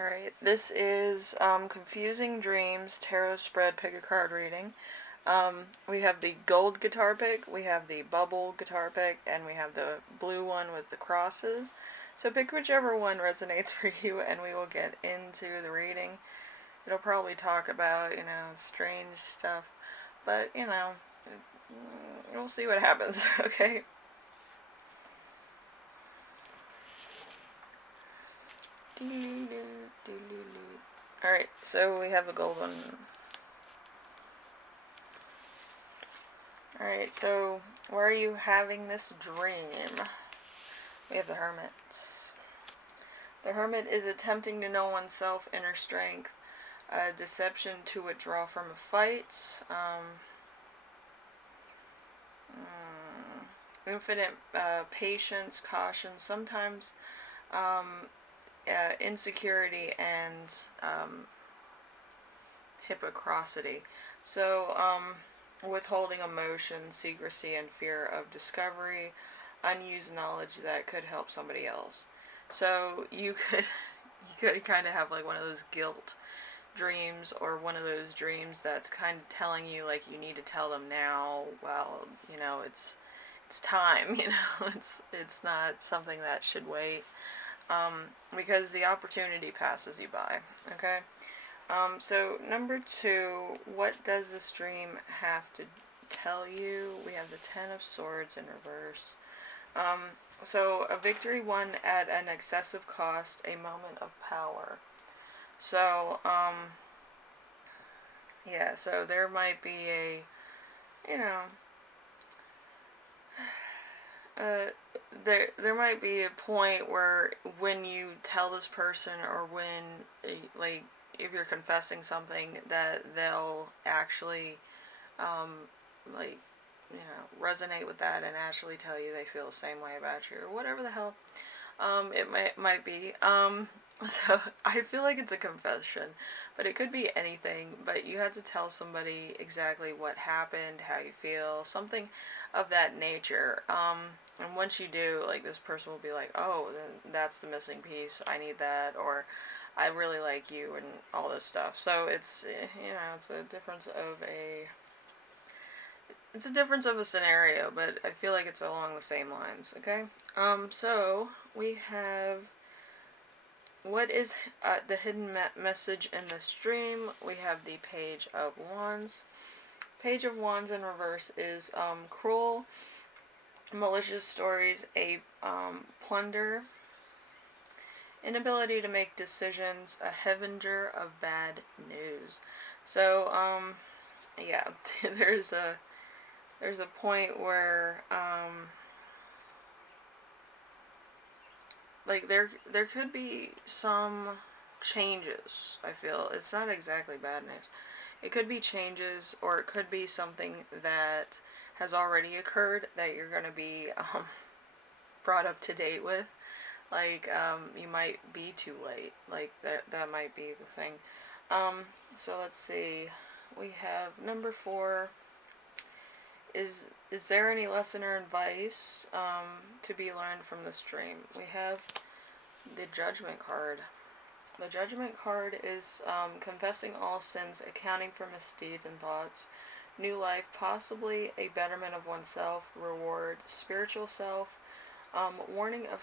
Alright, this is Confusing Dreams Tarot Spread Pick a Card reading. We have the gold guitar pick, we have the bubble guitar pick, and we have the blue one with the crosses. So pick whichever one resonates for you, and we will get into the reading. It'll probably talk about, strange stuff, but, we'll see what happens, okay? Alright, so we have the gold one. Alright, so why are you having this dream? We have the Hermit. The Hermit is attempting to know oneself, inner strength, deception to withdraw from a fight, infinite patience, caution, sometimes insecurity and hypocrisy. So, withholding emotion, secrecy, and fear of discovery, unused knowledge that could help somebody else. So you could kind of have like one of those guilt dreams, or one of those dreams that's kind of telling you like you need to tell them now. Well, it's time. It's not something that should wait, because the opportunity passes you by. Okay. So number 2, what does this dream have to tell you? We have the Ten of Swords in reverse. So a victory won at an excessive cost, a moment of power. So, yeah, so there might be there might be a point where when you tell this person, or when, like, if you're confessing something, that they'll actually, like, resonate with that and actually tell you they feel the same way about you, or whatever the hell, it might be. So I feel like it's a confession, but it could be anything, but you have to tell somebody exactly what happened, how you feel, something of that nature. And once you do, like, this person will be like, oh, then that's the missing piece, I need that, or I really like you, and all this stuff. So it's, it's a difference of a scenario, but I feel like it's along the same lines, okay? So we have, what is the hidden message in this dream? We have the Page of Wands. Page of Wands in reverse is cruel, malicious stories, a plunder, inability to make decisions, a harbinger of bad news. So, yeah, there's a point where, like, there could be some changes. I feel it's not exactly bad news. It could be changes, or it could be something that has already occurred that you're going to be brought up to date with. Like, you might be too late. Like, that might be the thing. So let's see. We have number 4. Is there any lesson or advice to be learned from this dream? We have the Judgment card. The Judgment card is confessing all sins, accounting for misdeeds and thoughts, new life, possibly a betterment of oneself, reward, spiritual self, warning of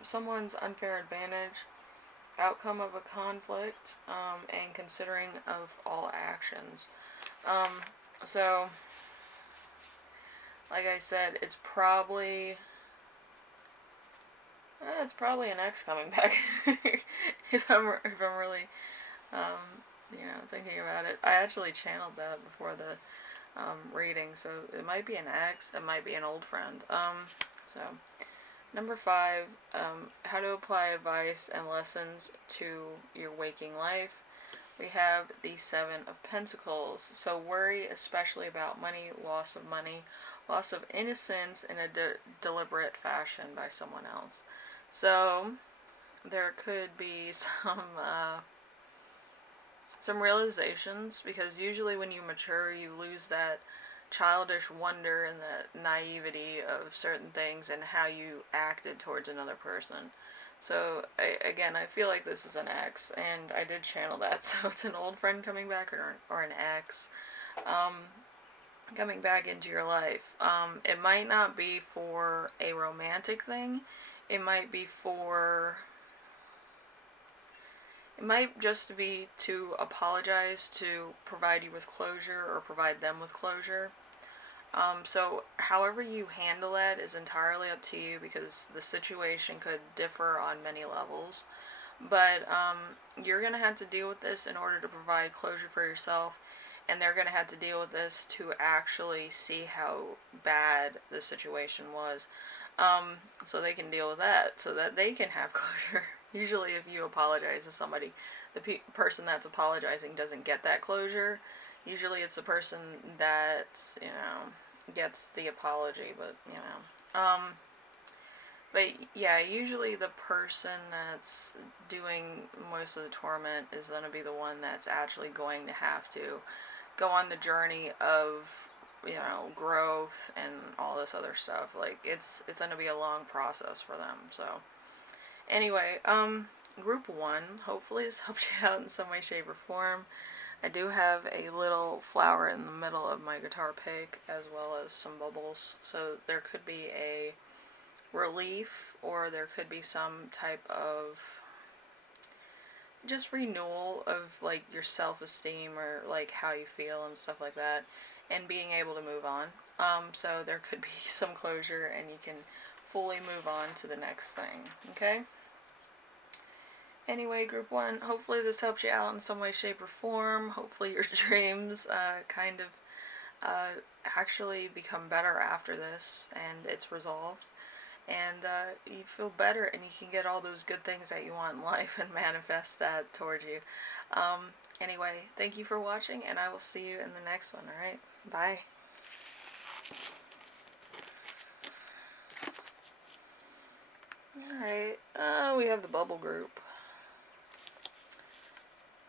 someone's unfair advantage, outcome of a conflict, and considering of all actions. So, like I said, it's probably an ex coming back. if I'm really, thinking about it. I actually channeled that before the reading, so it might be an ex, it might be an old friend. So number 5, how to apply advice and lessons to your waking life. We have the 7 of Pentacles. So worry especially about money, loss of innocence in a deliberate fashion by someone else. So there could be some realizations, because usually when you mature, you lose that childish wonder and the naivety of certain things and how you acted towards another person. So, again, I feel like this is an ex, and I did channel that, so it's an old friend coming back, or an ex um, coming back into your life. It might not be for a romantic thing. It might be for... It might just be to apologize, to provide you with closure, or provide them with closure. So however you handle that is entirely up to you, because the situation could differ on many levels. But you're going to have to deal with this in order to provide closure for yourself, and they're going to have to deal with this to actually see how bad the situation was, so they can deal with that, so that they can have closure. Usually if you apologize to somebody, the person that's apologizing doesn't get that closure. Usually it's the person that, gets the apology, but yeah, usually the person that's doing most of the torment is going to be the one that's actually going to have to go on the journey of, growth and all this other stuff. Like, it's going to be a long process for them. So anyway, group 1, hopefully this helped you out in some way, shape, or form. I do have a little flower in the middle of my guitar pick, as well as some bubbles, so there could be a relief, or there could be some type of just renewal of, like, your self-esteem, or like how you feel and stuff like that, and being able to move on. So there could be some closure, and you can fully move on to the next thing. Okay? Anyway, group 1, hopefully this helped you out in some way, shape, or form. Hopefully your dreams kind of actually become better after this, and it's resolved. And you feel better, and you can get all those good things that you want in life and manifest that towards you. Anyway, thank you for watching, and I will see you in the next one. Alright, bye. Alright, we have the bubble group.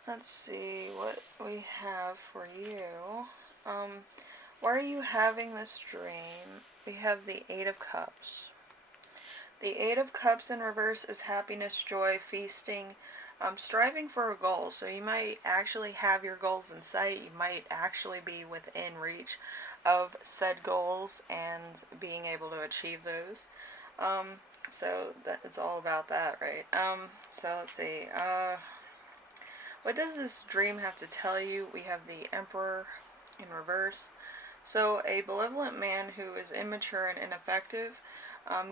Let's see what we have for you. Why are you having this dream? We have the 8 of Cups. The 8 of Cups in reverse is happiness, joy, feasting, striving for a goal. So you might actually have your goals in sight. You might actually be within reach of said goals and being able to achieve those. So it's all about that, right? So let's see. What does this dream have to tell you? We have the Emperor in reverse. So a benevolent man who is immature and ineffective,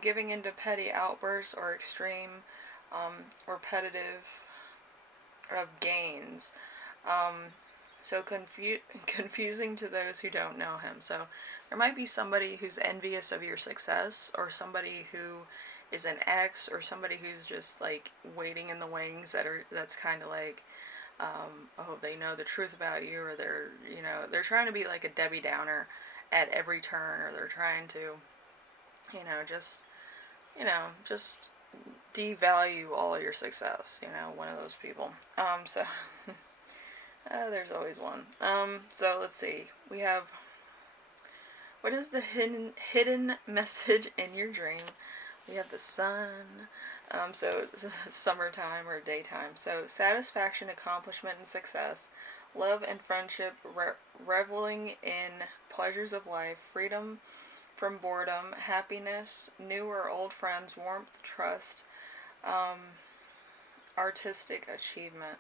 giving into petty outbursts or extreme, repetitive of gains. So confusing to those who don't know him. So there might be somebody who's envious of your success, or somebody who is an ex, or somebody who's just like waiting in the wings, that's kind of like, oh, they know the truth about you, or they're trying to be like a Debbie Downer at every turn, or they're trying to, just devalue all of your success, one of those people. So, there's always one. So let's see, we have, what is the hidden message in your dream? We have the sun. So it's summertime or daytime. So satisfaction, accomplishment, and success, love and friendship, reveling in pleasures of life, freedom from boredom, happiness, new or old friends, warmth, trust, artistic achievement.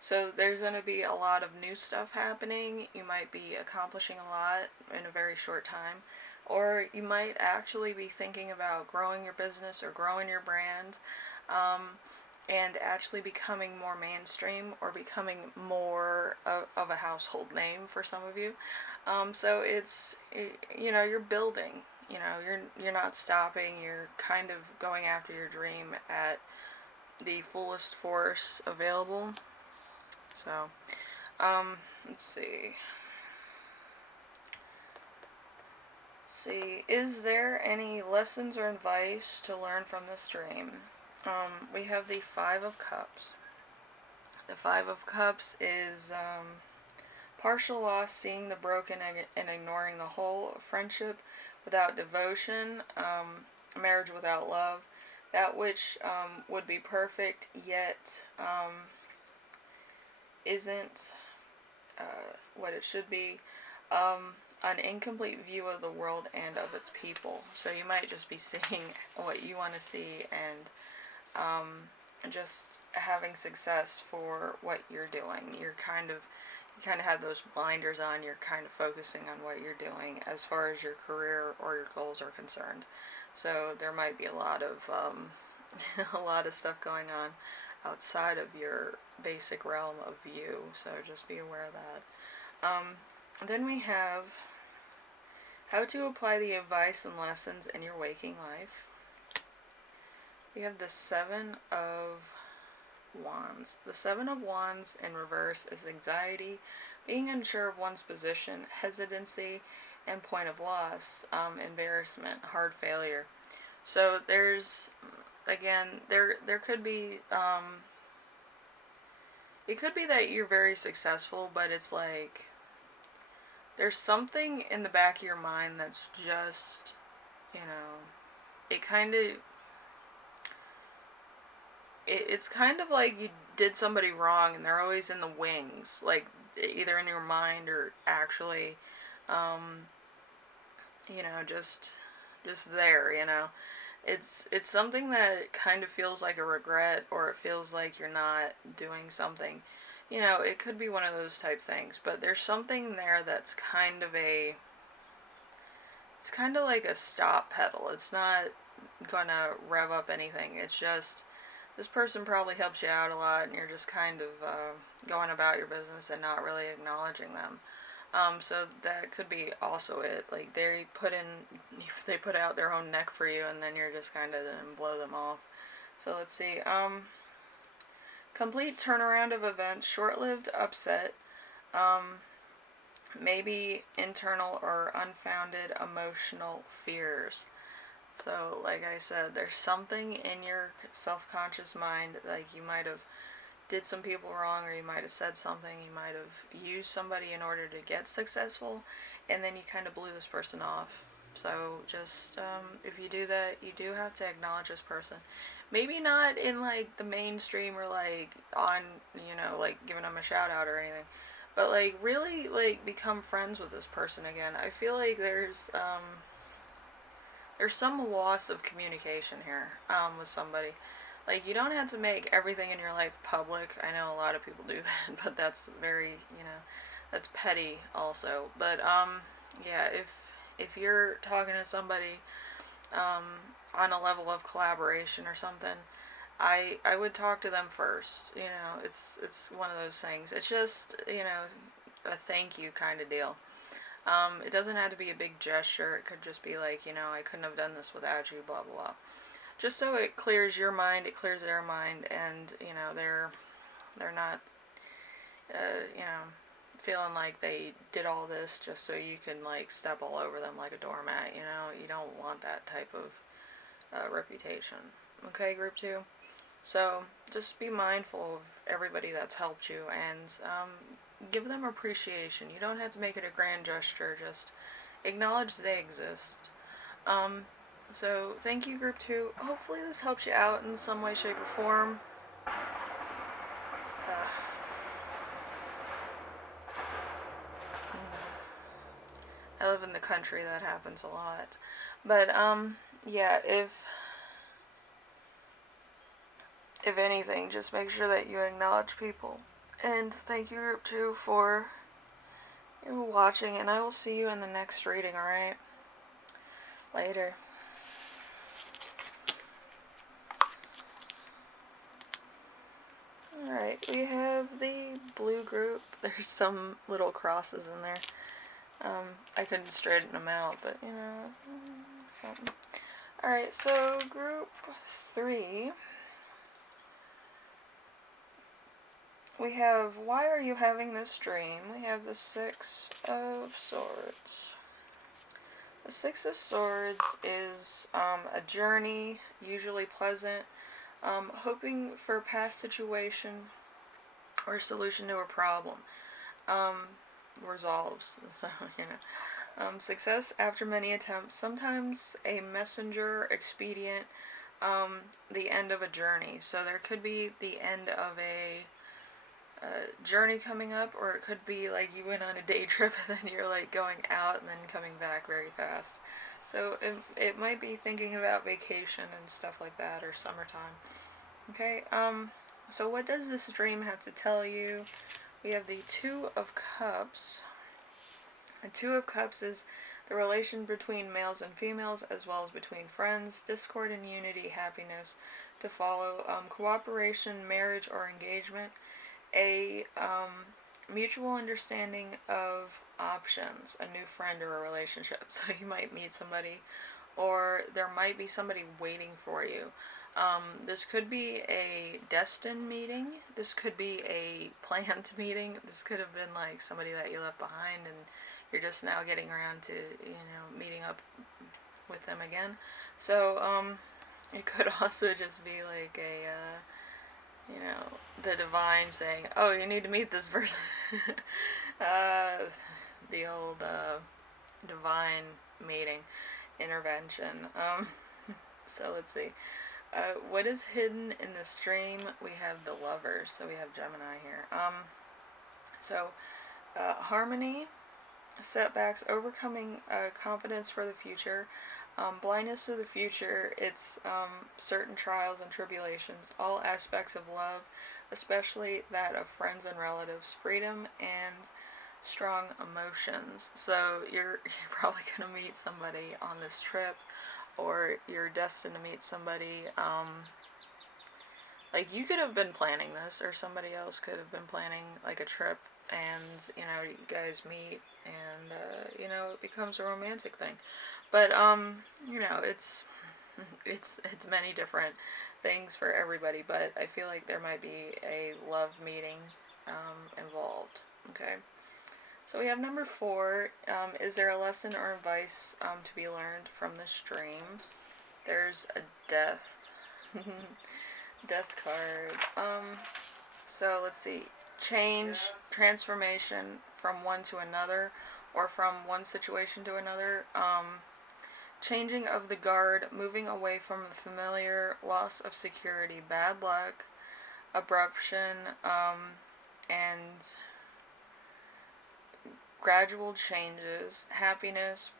So there's going to be a lot of new stuff happening. You might be accomplishing a lot in a very short time. Or you might actually be thinking about growing your business or growing your brand, and actually becoming more mainstream, or becoming more of a household name for some of you. So you're building. You're not stopping. You're kind of going after your dream at the fullest force available. So, let's see. Is there any lessons or advice to learn from this dream? We have the 5 of Cups. The 5 of Cups is partial loss, seeing the broken and ignoring the whole, friendship without devotion, marriage without love, that which would be perfect yet isn't what it should be. An incomplete view of the world and of its people. So you might just be seeing what you want to see and just having success for what you're doing. You kind of have those blinders on. You're kind of focusing on what you're doing as far as your career or your goals are concerned. So there might be a lot of a lot of stuff going on outside of your basic realm of view. So just be aware of that. Then we have how to apply the advice and lessons in your waking life. We have the Seven of Wands. The Seven of Wands in reverse is anxiety, being unsure of one's position, hesitancy, and point of loss, embarrassment, hard failure. So there's, again, there could be, it could be that you're very successful, but it's like, there's something in the back of your mind that's just, you know, it kind of, it's kind of like you did somebody wrong and they're always in the wings, like either in your mind or actually, um, just there, it's something that kind of feels like a regret, or it feels like you're not doing something. It could be one of those type things, but there's something there that's it's kind of like a stop pedal. It's not gonna rev up anything. It's just, this person probably helps you out a lot, and you're just kind of going about your business and not really acknowledging them. So that could be also it. Like they put out their own neck for you, and then you're just kind of blow them off. So let's see. Complete turnaround of events, short-lived upset, maybe internal or unfounded emotional fears. So, like I said, there's something in your self-conscious mind, like you might have did some people wrong, or you might have said something, you might have used somebody in order to get successful, and then you kind of blew this person off. So just, if you do that, you do have to acknowledge this person. Maybe not in like the mainstream or like on, like giving them a shout out or anything, but like really like become friends with this person again. I feel like there's some loss of communication here with somebody. Like, you don't have to make everything in your life public. I know a lot of people do that, but that's very, that's petty also. But yeah, if you're talking to somebody on a level of collaboration or something, I would talk to them first. It's one of those things. It's just, a thank you kind of deal. It doesn't have to be a big gesture. It could just be like, I couldn't have done this without you, blah, blah, blah. Just so it clears your mind, it clears their mind, and, they're not, feeling like they did all this just so you can, like, step all over them like a doormat, You don't want that type of reputation. Okay, group 2? So, just be mindful of everybody that's helped you, and give them appreciation. You don't have to make it a grand gesture, just acknowledge they exist. So thank you, group 2. Hopefully this helps you out in some way, shape, or form. I live in the country, that happens a lot. But yeah, if anything, just make sure that you acknowledge people. And thank you, group 2, for watching, and I will see you in the next reading, alright? Later. Alright, we have the blue group. There's some little crosses in there. I couldn't straighten them out, but, something. Alright, so group 3. We have, why are you having this dream? We have the Six of Swords. The Six of Swords is a journey, usually pleasant, hoping for a past situation or solution to a problem. Resolves, success after many attempts, sometimes a messenger expedient, the end of a journey. So there could be the end of a journey coming up, or it could be like you went on a day trip and then you're like going out and then coming back very fast. So it might be thinking about vacation and stuff like that, or summertime. Okay, so what does this dream have to tell you? We have the Two of Cups. The Two of Cups is the relation between males and females, as well as between friends, discord and unity, happiness to follow, cooperation, marriage or engagement, a mutual understanding of options, a new friend or a relationship. So you might meet somebody, or there might be somebody waiting for you. This could be a destined meeting. This could be a planned meeting. This could have been like somebody that you left behind and you're just now getting around to, meeting up with them again. So, it could also just be like the divine saying, oh, you need to meet this person. The old divine mating intervention. So let's see. What is hidden in the stream? We have the Lovers, so we have Gemini here. Harmony, setbacks, overcoming confidence for the future, blindness to the future, it's certain trials and tribulations, all aspects of love, especially that of friends and relatives, freedom, and strong emotions. So you're probably going to meet somebody on this trip, or you're destined to meet somebody. Like you could have been planning this, or somebody else could have been planning like a trip, and you guys meet, and it becomes a romantic thing. But it's many different things for everybody. But I feel like there might be a love meeting involved. Okay. So we have number 4. Is there a lesson or advice to be learned from this dream? There's a death. Death card. So let's see. Change, transformation from one to another, or from one situation to another. Changing of the guard, moving away from the familiar, loss of security, bad luck, abruption, and gradual changes, happiness,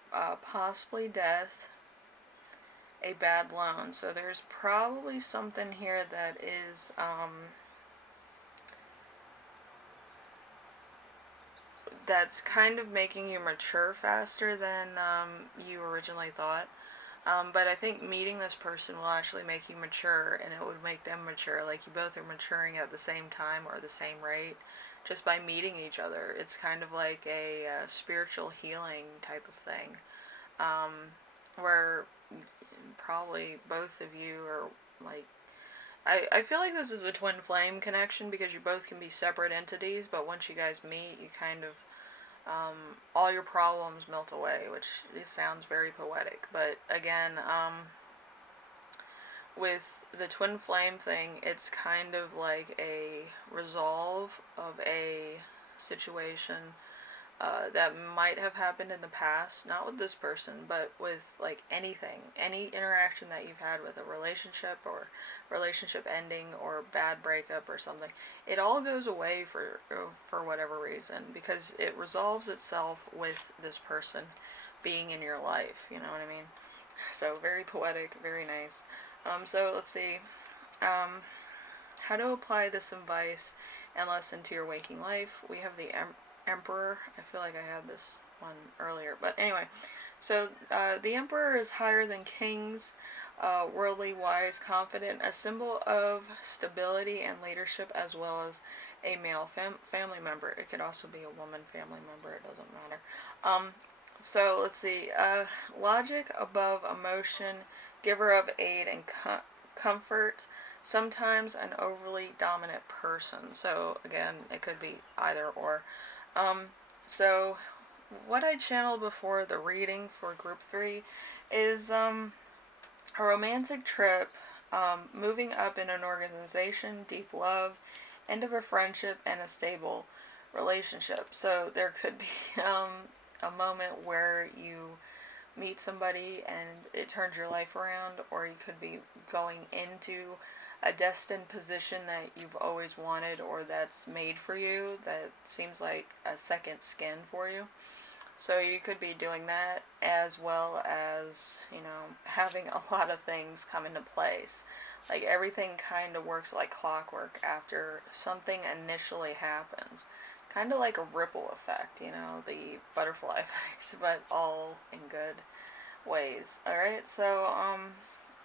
possibly death, a bad loan. So there's probably something here that is that's kind of making you mature faster than you originally thought. But I think meeting this person will actually make you mature, and it would make them mature. Like you both are maturing at the same time or the same rate just by meeting each other. It's kind of like a spiritual healing type of thing, where probably both of you are like, I feel like this is a twin flame connection, because you both can be separate entities, but once you guys meet, you kind of, all your problems melt away, which this sounds very poetic, but again, with the twin flame thing, it's kind of like a resolve of a situation that might have happened in the past, not with this person, but with like anything, any interaction that you've had with a relationship, or relationship ending, or bad breakup or something. It all goes away for whatever reason, because it resolves itself with this person being in your life, you know what I mean? So very poetic, very nice. So let's see, how to apply this advice and lesson to your waking life. We have the Emperor. I feel like I had this one earlier, but anyway. So the Emperor is higher than kings, worldly, wise, confident, a symbol of stability and leadership, as well as a male family member. It could also be a woman family member. It doesn't matter. So let's see. Logic above emotion, giver of aid and comfort, sometimes an overly dominant person. So again, it could be either or. So what I channeled before the reading for group 3 is a romantic trip, moving up in an organization, deep love, end of a friendship, and a stable relationship. So there could be a moment where you meet somebody and it turns your life around, or you could be going into a destined position that you've always wanted or that's made for you that seems like a second skin for you. So you could be doing that as well as, having a lot of things come into place. Like everything kind of works like clockwork after something initially happens. Kind of like a ripple effect, the butterfly effect, but all in good ways. Alright, so,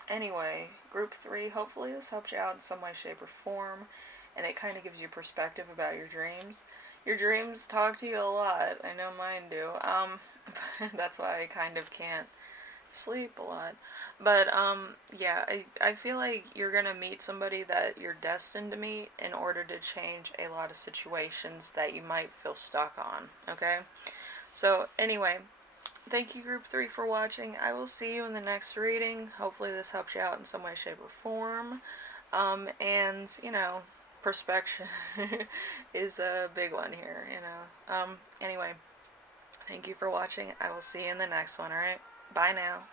anyway, group 3, hopefully this helps you out in some way, shape, or form, and it kind of gives you perspective about your dreams. Your dreams talk to you a lot. I know mine do. That's why I kind of can't sleep a lot. But, yeah, I feel like you're gonna meet somebody that you're destined to meet in order to change a lot of situations that you might feel stuck on, okay? So, anyway, thank you, Group 3, for watching. I will see you in the next reading. Hopefully this helps you out in some way, shape, or form. And, perspection is a big one here, Anyway, thank you for watching. I will see you in the next one, alright? Bye now.